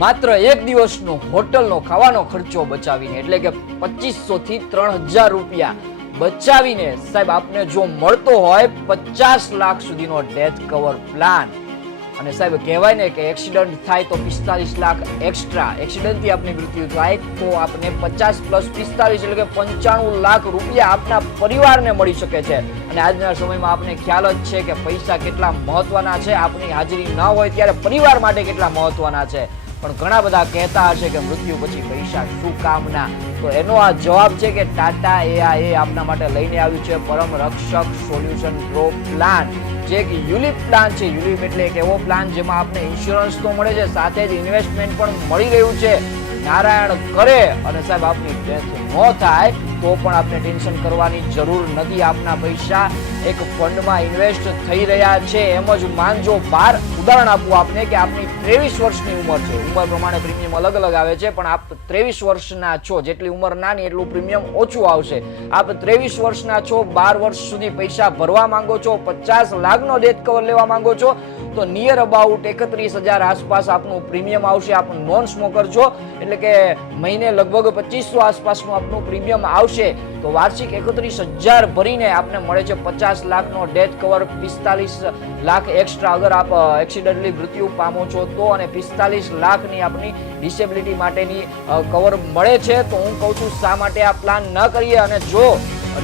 માત્ર એક દિવસનો હોટલનો ખાવાનો ખર્ચો બચાવીને, એટલે કે 2500 થી 3000 રૂપિયા બચાવીને સાહેબ આપને જો મળતો હોય 50 લાખ સુધીનો ડેથ કવર પ્લાન. અને સાહેબ કહેવાય ને કે એક્સિડન્ટ થાય તો 45 લાખ એક્સ્ટ્રા, એક્સિડન્ટથી આપની મૃત્યુ થાય તો આપને 50 પ્લસ 45 એટલે કે 95 લાખ રૂપિયા આપના પરિવારને મળી શકે છે. અને આજના સમયમાં આપને ખ્યાલ જ છે કે પૈસા કેટલા મહત્વના છે. આપની હાજરી ન હોય ત્યારે પરિવાર માટે કેટલા મહત્વના છે. પણ ઘણા બધા કહેતા હશે કે મૃત્યુ પછી પૈસા શું કામના. તો એનો આ જવાબ છે કે ટાટા એઆઈએ આપના માટે લઈને આવ્યું છે પરમ રક્ષક સોલ્યુશન પ્રો પ્લાન, જે એક યુલિપ પ્લાન છે. યુલિપ એટલે એક એવો પ્લાન જેમાં આપને ઇન્સ્યોરન્સ તો મળે છે, સાથે જ ઇન્વેસ્ટમેન્ટ પણ મળી રહ્યું છે. નારાયણ કરે અને સાહેબ આપની ડેથ ન થાય તો પણ આપને ટેન્શન કરવાની જરૂર નથી. આપના પૈસા એક ફંડમાં ઇન્વેસ્ટ થઈ રહ્યા છે. એમ જ માનજો. ઉદાહરણ આપું આપને કે આપની 23 વર્ષની ઉંમર છે. ઉંમર પ્રમાણે પ્રીમિયમ અલગ અલગ આવે છે, પણ આપ 23 વર્ષના છો, જેટલી ઉંમર નાની એટલું પ્રીમિયમ ઓછું આવશે. આપ 23 વર્ષના છો, 12 વર્ષ સુધી પૈસા ભરવા માંગો છો, 50 લાખનો ડેથ કવર લેવા માંગો છો, તો નિયર અબાઉટ 31,000 આસપાસ આપનું પ્રીમિયમ આવશે. આપ નોન સ્મોકર છો એટલે કે મહિને લગભગ 2500 આસપાસનું આપનું પ્રીમિયમ આવશે. તો વાર્ષિક 31,000 ભરીને આપને મળે છે 50 લાખનો ડેથ કવર, 45 લાખ એક્સ્ટ્રા અગર આપ એક્સિડન્ટલી મૃત્યુ પામો છો તો, અને 45 લાખની આપની ડિસેબિલિટી માટેની કવર મળે છે. તો હું કહું છું શા માટે આ પ્લાન ન કરીએ. અને જો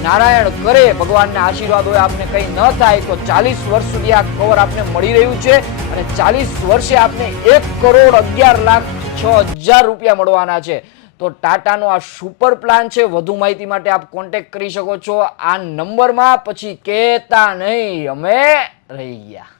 નારાયણ કરે, ભગવાનના આશીર્વાદ હોય, આપને કંઈ ન થાય તો 40 વર્ષ સુધી આ કવર આપને મળી રહ્યું છે. અને 40 વર્ષે આપને 1,11,06,000 રૂપિયા મળવાના છે. તો ટાટાનો આ સુપર પ્લાન છે. વધુ માહિતી માટે આપ કોન્ટેક્ટ કરી શકો છો આ નંબરમાં. પછી કહેતા નહીં અમે રહી ગયા.